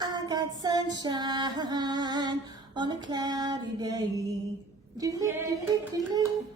I got sunshine on a cloudy day. Do-do-do-do-do-do.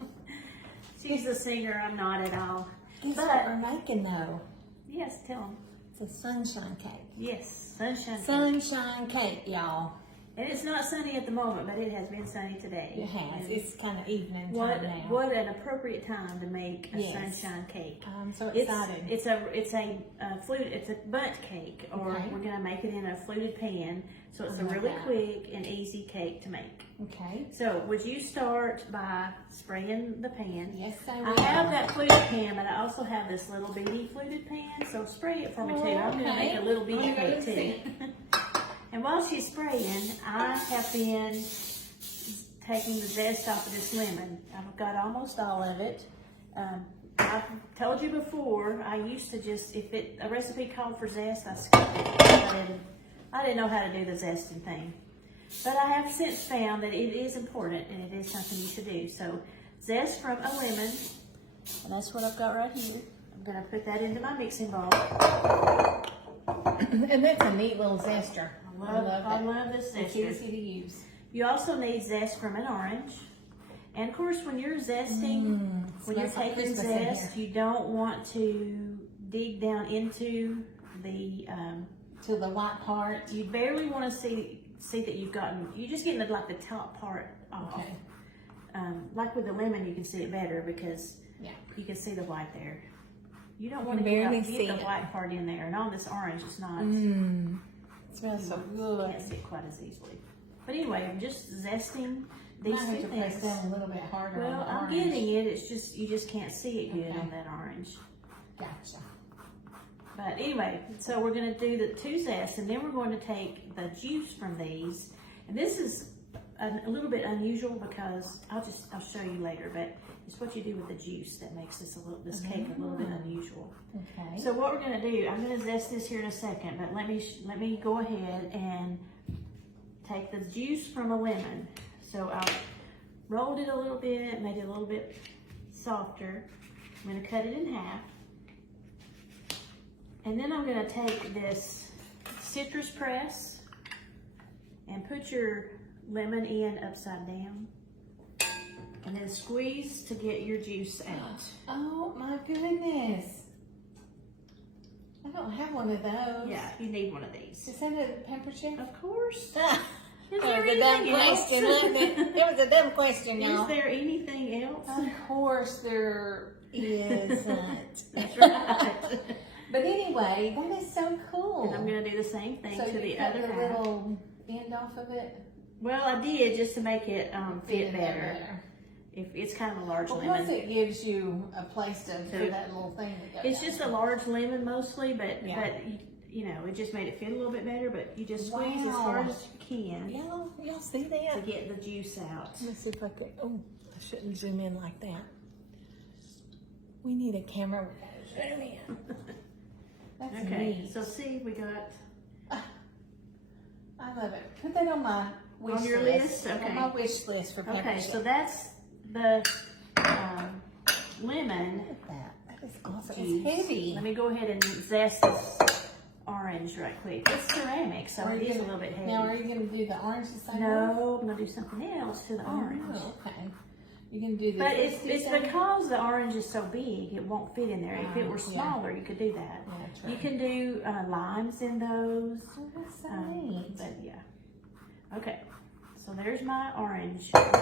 She's the singer, I'm not at all. Guess what we're making though? Yes, tell them. It's a sunshine cake. Yes, sunshine cake. Sunshine cake, y'all. And it's not sunny at the moment, but it has been sunny today. It has. And It's kind of evening what time now. what an appropriate time to make a Yes. sunshine cake. I'm so excited. It's a bundt cake, or Okay. we're gonna make it in a fluted pan. So it's I a love really that. quick and easy cake to make. Okay. So would you start by spraying the pan? Yes, I will. I have that fluted pan, but I also have this little bitty fluted pan, so spray it for me too. I'm gonna make a little bitty Okay, cake let's too. see. And while she's spraying, I have been taking the zest off of this lemon. I've got almost all of it. I've told you before, I used to just, if a recipe called for zest, I skipped it. I didn't know how to do the zesting thing. But I have since found that it is important and it is something you should do. So zest from a lemon, and that's what I've got right here. I'm gonna put that into my mixing bowl. And that's a neat little zester. I love this It's zester. easy to use. You also need zest from an orange. And of course, when you're zesting, when you're smells like taking Christmas in zest, you don't want to dig down into the, To the white part. you barely want to see that you've gotten, you're just getting like the top part off. Okay. Like with the lemon, you can see it better because Yeah. you can see the white there. You don't You want to can barely get see the it. white part in there. And on this orange, it's not, It smells so you good. can't see it quite as easily. But anyway, I'm just zesting these Might have two to press things. down a little bit harder on Well, the I'm orange. getting it. It's just, you just can't see it good Okay. on that orange. Gotcha. But anyway, so we're going to do the two zests, and then we're going to take the juice from these. And this is a little bit unusual because I'll show you later, but it's what you do with the juice that makes this cake a little bit unusual. Okay. So what we're going to do, I'm going to zest this here in a second, but let me go ahead and take the juice from a lemon. So I rolled it a little bit, made it a little bit softer. I'm going to cut it in half. And then I'm going to take this citrus press and put your lemon in upside down. And then squeeze to get your juice out. Oh my goodness. I don't have one of those. Yeah, you need one of these. Is that a pepper chip? Of course. It Is there was a dumb anything else? question, wasn't it? It was a dumb question, Is y'all. there anything else? Of course there isn't. That's right. But anyway, that is so cool. And I'm going to do the same thing so to you the cut other the half. little end off of it? Well, I did just to make it fit in there better. If it's kind of a large Well, lemon. plus it gives you a place to put that little thing to go It's down. just a large lemon mostly, but Yeah. you know, it just made it fit a little bit better. But you just squeeze as Wow. hard as you can Y'all see to that? get the juice out. Let me see if I can. Oh, I shouldn't zoom in like that. We need a camera with that zoom in. That's Okay, neat. so see, we got I love it. Put that on my wish On your list. list? Okay. On my wish list for pepper okay. chip. So that's the lemon. Look at that. That is awesome. juice. It's heavy. Let me go ahead and zest this orange right quick. It's ceramic, so Are it you is a gonna- little bit heavy. Now, are you going to do the orange the same way? No, I'm gonna do something else to the orange. Oh, okay. You can do this. But it's because the orange is so big, it won't fit in there. If it were yeah. smaller, you could do that. Yeah, true. You can do limes in those. Oh, that's so neat. But yeah. Okay. So there's my orange zest.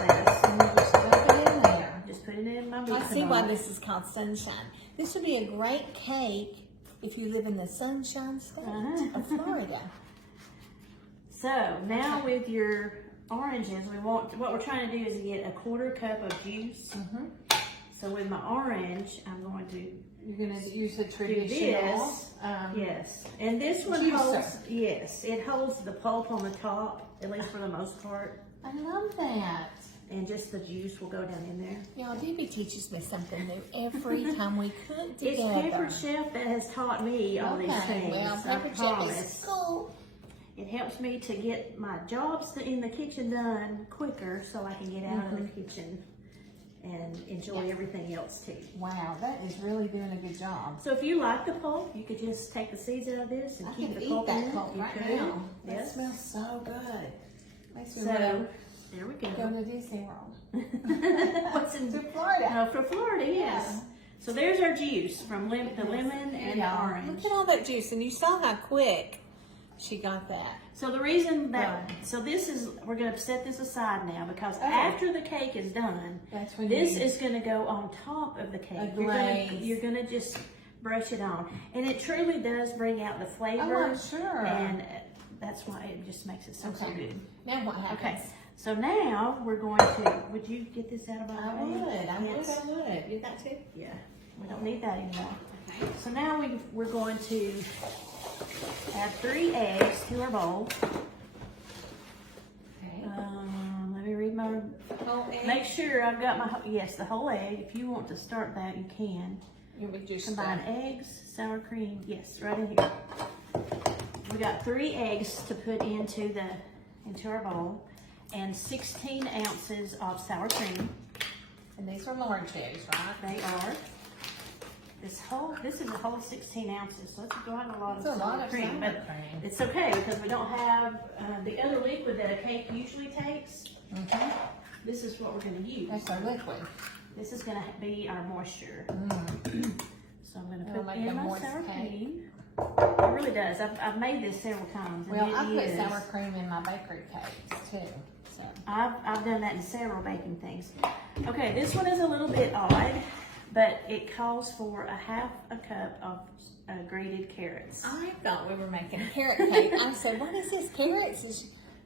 And you just dump it in there. Just put it in my I mixing see why bowl. this is called sunshine. This would be a great cake if you live in the sunshine state of Florida. So now with your oranges, what we're trying to do is get a 1/4 cup of juice. So with my orange, I'm going to You're going to use the do traditional. this. Yes, and this one juicer. holds. Yes, it holds the pulp on the top, at least for the most part, I love that. and just the juice will go down in there. Y'all, Debbie teaches me something new every time we cook It's together. Pepper Chef that has taught me all these things. Well, I Pepper Chip is promise. cool. It helps me to get my jobs in the kitchen done quicker, so I can get out of the kitchen and enjoy everything else too. Wow, that is really doing a good job. So if you like the pulp, you could just take the seeds out of this and I keep can the eat pulp in that it. pulp You right could. now. That Yes. smells so good. Makes me So want there we to go go. to Disney World. What's in To Florida. Oh, for Florida, yes. Yeah. So there's our juice from the lemon and the Yeah. orange. Look at all that juice, and you saw how quick she got that. So the reason that, Done. so this is, we're gonna set this aside now because Oh. after the cake is done, That's when this you, is gonna go on top of the cake. A You're glaze. gonna just brush it on. And it truly does bring out the Oh, flavor. I'm sure. And that's why it just makes it so Okay. good. Now what happens? Okay, so now we're going to, would you get this out of our I way? would. Yes. I would. You got to? Yeah, we don't need that anymore. Okay. So now we're going to add 3 eggs to our bowl. Okay. Let me read my, Whole egg. make sure I've got my, yes, the whole egg. If you want to start that, you can. You would just Combine eggs, sour cream, yes, right in here. We got 3 eggs to put into our bowl and 16 ounces of sour cream. And these are large eggs, right? They are. This is a whole 16 ounces, so it's quite a lot It's of a lot sour of cream, sour but cream. it's okay because we don't have the other liquid that a cake usually takes. Mm-hmm. This is what we're going to use. That's our liquid. This is going to be our moisture. Mm. So I'm going to It'll put make a in my moist sour cake. cream. It really does. I've made this several times. And Well, I it put is. sour cream in my bakery cakes too. So I've done that in several baking things. Okay, this one is a little bit odd, but it calls for a half a cup of grated carrots. I thought we were making a carrot cake. I said, "What is this, carrots?" And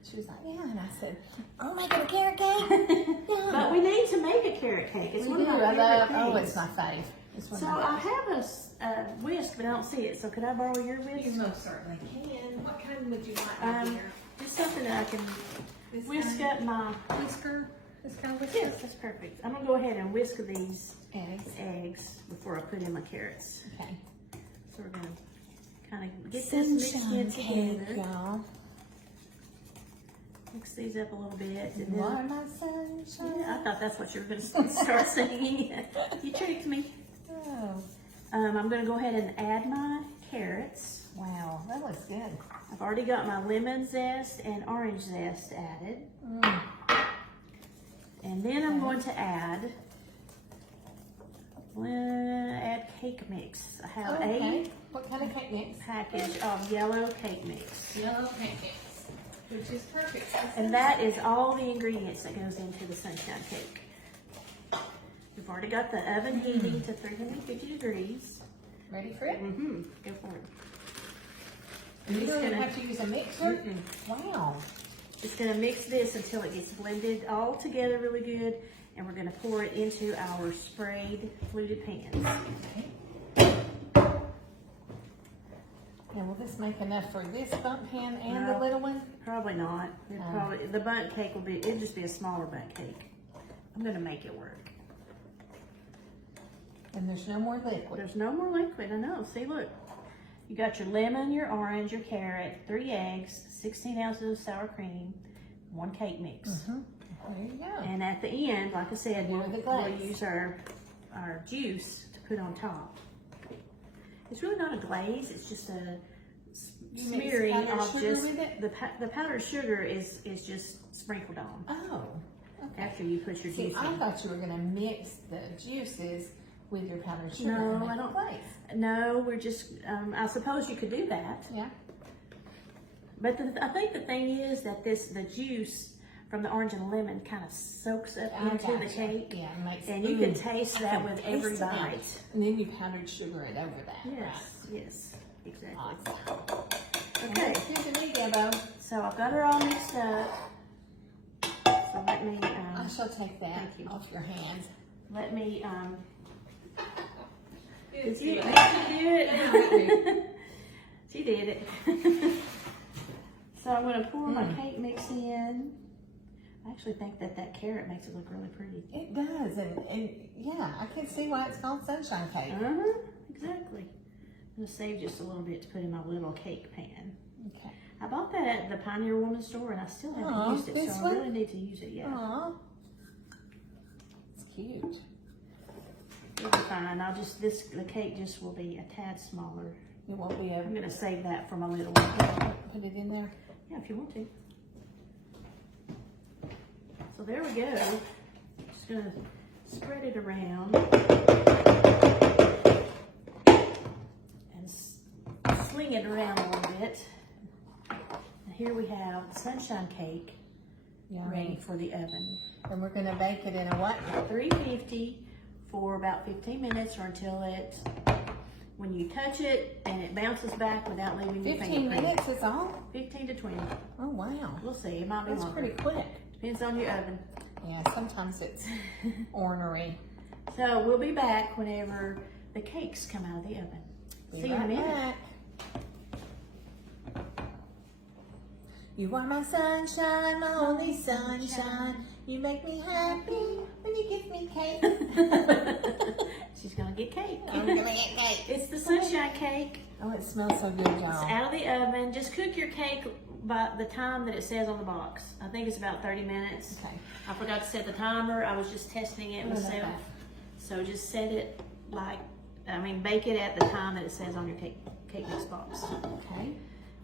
she was like, "Yeah." And I said, "Oh, making a carrot cake? Yeah." But we need to make a carrot cake. It's We one do. of my I love. favorite Oh, things. it's my fave. It's one So of my I fave. have a whisk, but I don't see it. So could I borrow your whisk? You most certainly can. What kind would you like, my dear? It's something that I can This whisk kind? up my. Whisker. This kind of whisker. Yes, that's perfect. I'm gonna go ahead and whisk these Eggs. eggs before I put in my carrots. Okay. So we're gonna kind of get this mixed in together. y'all. Mix these up a little bit. And You are then, my sunshine. yeah, I thought that's what you were gonna start singing. You tricked me. Oh, I'm gonna go ahead and add my carrots. wow, that looks good. I've already got my lemon zest and orange zest added. Mm. And then I'm going to add cake mix. I have Okay. What kind of cake mix? a package of yellow cake mix. Yellow cake mix, which is perfect. And that is all the ingredients that goes into the sunshine cake. We've already got the oven heating to 350 degrees. Ready for it? Mm-hmm. Go for it. And you It's don't even gonna- have to use a mixer? Mm-mm. Wow. It's gonna mix this until it gets blended all together really good, and we're gonna pour it into our sprayed fluted pans. Okay. And will this make enough for this bump pan and the No. little one? Probably not. Oh. The bundt cake it'll just be a smaller bundt cake. I'm gonna make it work. And there's no more liquid. There's no more liquid, I know. See, look. You got your lemon, your orange, your carrot, 3 eggs, 16 ounces of sour cream, 1 cake mix. Mm-hmm. There you go. And at the end, like I said, Do we'll the glaze. use our juice to put on top. It's really not a glaze, it's just a You mix smearing powdered of sugar just, with it? the powdered sugar is just sprinkled on Oh, okay. after you put your See, juice I in. thought you were going to mix the juices with your powdered sugar. No, and make I a don't. glaze. No, we're just, I suppose you could do that. Yeah. But I think the thing is that the juice from the orange and lemon kind of soaks up I into the gotcha. cake. Yeah, it makes And you can taste I that can with taste every it. bite. And then you powdered sugar it over that. Yes, yes, exactly. Right. Awesome. Okay, Here's the me, Debo. so I've got her all mixed up. So let me, I shall take that Thank you. off your hands. Did you do Yeah, I it? She did it. So I'm gonna pour my cake mix in. I actually think that carrot makes it look really pretty. It does, and yeah, I can see why it's called sunshine cake. Exactly. I'm gonna save just a little bit to put in my little cake pan. Okay. I bought that at the Pioneer Woman store and I still haven't Aw, used it, this so one? I really need to use it, yeah. Aw. It's cute. It'll be fine. The cake just will be a tad smaller. It won't be I'm over. gonna save that for my little one. Put it in there. Yeah, if you want to. So there we go. Just gonna spread it around and sling it around a little bit. And here we have the sunshine cake ready for the oven. And we're gonna bake it in a what? 350 for about 15 minutes or until when you touch it and it bounces back without leaving your 15 fingerprint. minutes is all? 15 to 20. Oh, wow. We'll see. It might be That's longer. pretty quick. Depends on your oven. Yeah, sometimes it's ornery. So we'll be back whenever the cakes come out of the oven. Be See you in a right minute. back. You are my sunshine, my only sunshine. You make me happy when you give me cake. She's gonna get cake. I'm gonna get cake. It's the sunshine cake. Oh, it smells so good, It's y'all. out of the oven. Just cook your cake by the time that it says on the box. I think it's about 30 minutes. Okay. I forgot to set the timer. I was just testing it myself. Okay. So just set it bake it at the time that it says on your cake mix box. Okay.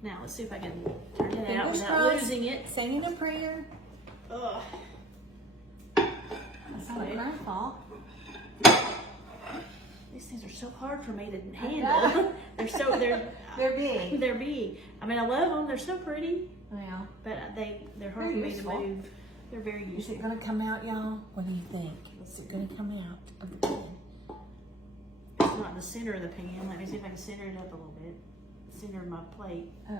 Now let's see if I can turn it out Fingers without crossed. losing it. Saying a prayer. Ugh. That's not my fault. These things are so hard for me to handle. They're big. They're big. I mean, I love them. They're so pretty, Well, but they're hard They're for me useful. to move. They're very is useful. it gonna come out, y'all? What do you think? Is it gonna come out of the pan? It's not in the center of the pan. Let me see if I can center it up a little bit. Center of my plate. Oh.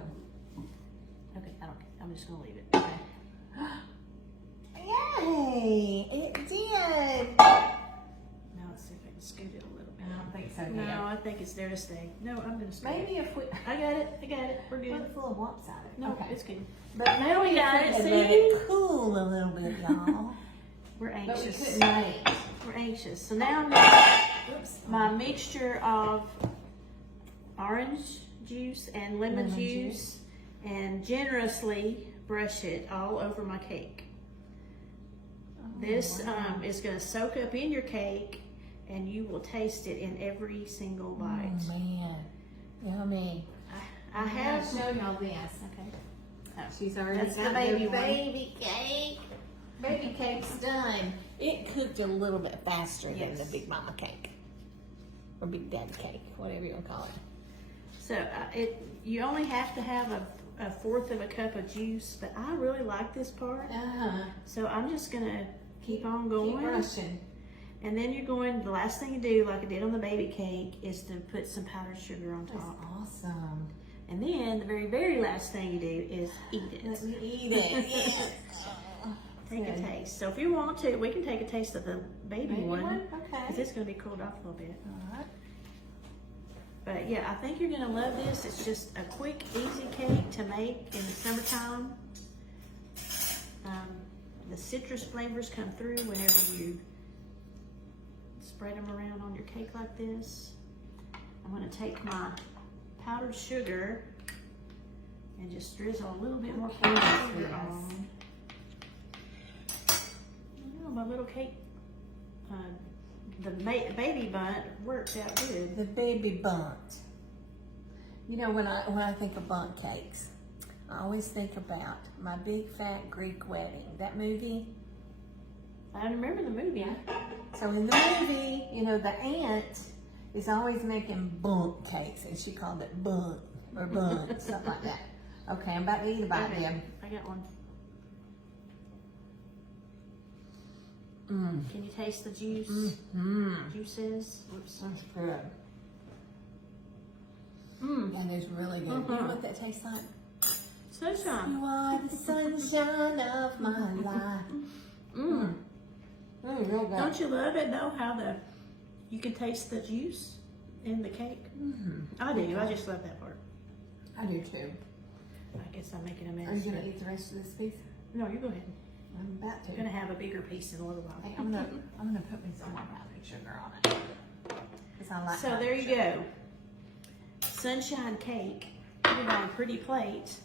Okay, I'm just gonna leave it. Okay. Yay! It did! Now let's see if I can scoot it a little bit. I don't think so, No, dear. I think it's there to stay. No, I'm gonna scoot Maybe it. if we... I got it. We're good. It's full of lumps out of it. No, Okay. it's good. But Now we got it. Let See? it cool a little bit, y'all. We're But we anxious. couldn't wait. We're anxious. So now I'm gonna my mixture of orange juice and lemon juice and generously brush it all over my cake. This wow. is going to soak up in your cake and you will taste it in every single bite. Oh, man. Yummy. I have show y'all this. Okay. Oh, She's already That's the got baby the one. baby cake. Baby cake's done. It cooked a little bit faster than Yes. the Big Mama cake. Or Big Daddy cake, whatever you want to call it. So you only have to have a fourth of a cup of juice, but I really like this part. Uh-huh. So I'm just gonna keep on going. Keep brushing. And then the last thing you do, like I did on the baby cake, is to put some powdered sugar on That's top. awesome. And then the very, very last thing you do is eat Let it. me eat it. Take a Good. taste. So if you want to, we can take a taste of the baby one. Okay. Because it's gonna be cooled off a little bit. All right. But yeah, I think you're gonna love this. It's just a quick, easy cake to make in the summertime. The citrus flavors come through whenever you spread them around on your cake like this. I'm gonna take my powdered sugar and just drizzle a little bit more powdered sugar Yes. on. Oh, my little cake, the baby bunt worked out good. The baby bunt. You know, when I think of bunt cakes, I always think about My Big Fat Greek Wedding. That movie. I remember the movie. So in the movie, you know, the aunt is always making bunt cakes, and she called it bunt or bunt, something like that. Okay, I'm about to eat a bite, Okay, Deb. I got one. Mmm. Can you taste the juice? Mmm. Juices. Oops. That's good. Mmm. That is really good. You know what that tastes like? Sunshine. You are the sunshine of my life. Mmm. Real good. Don't you love it though? How you can taste the juice in the cake. I do. I just love that part. I do too. I guess I'm making a Are mess. you gonna eat the rest of this piece? No, you go ahead. I'm about to. I'm gonna have a bigger piece in a little while. Hey, I'm gonna put me some more powdered sugar on it. 'Cause I like So powdered there you sugar. go. Sunshine cake. Put it on a pretty plate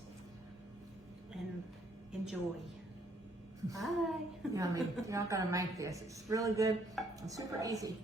and enjoy. Bye. Yummy. You're not gonna make this. It's really good and super easy.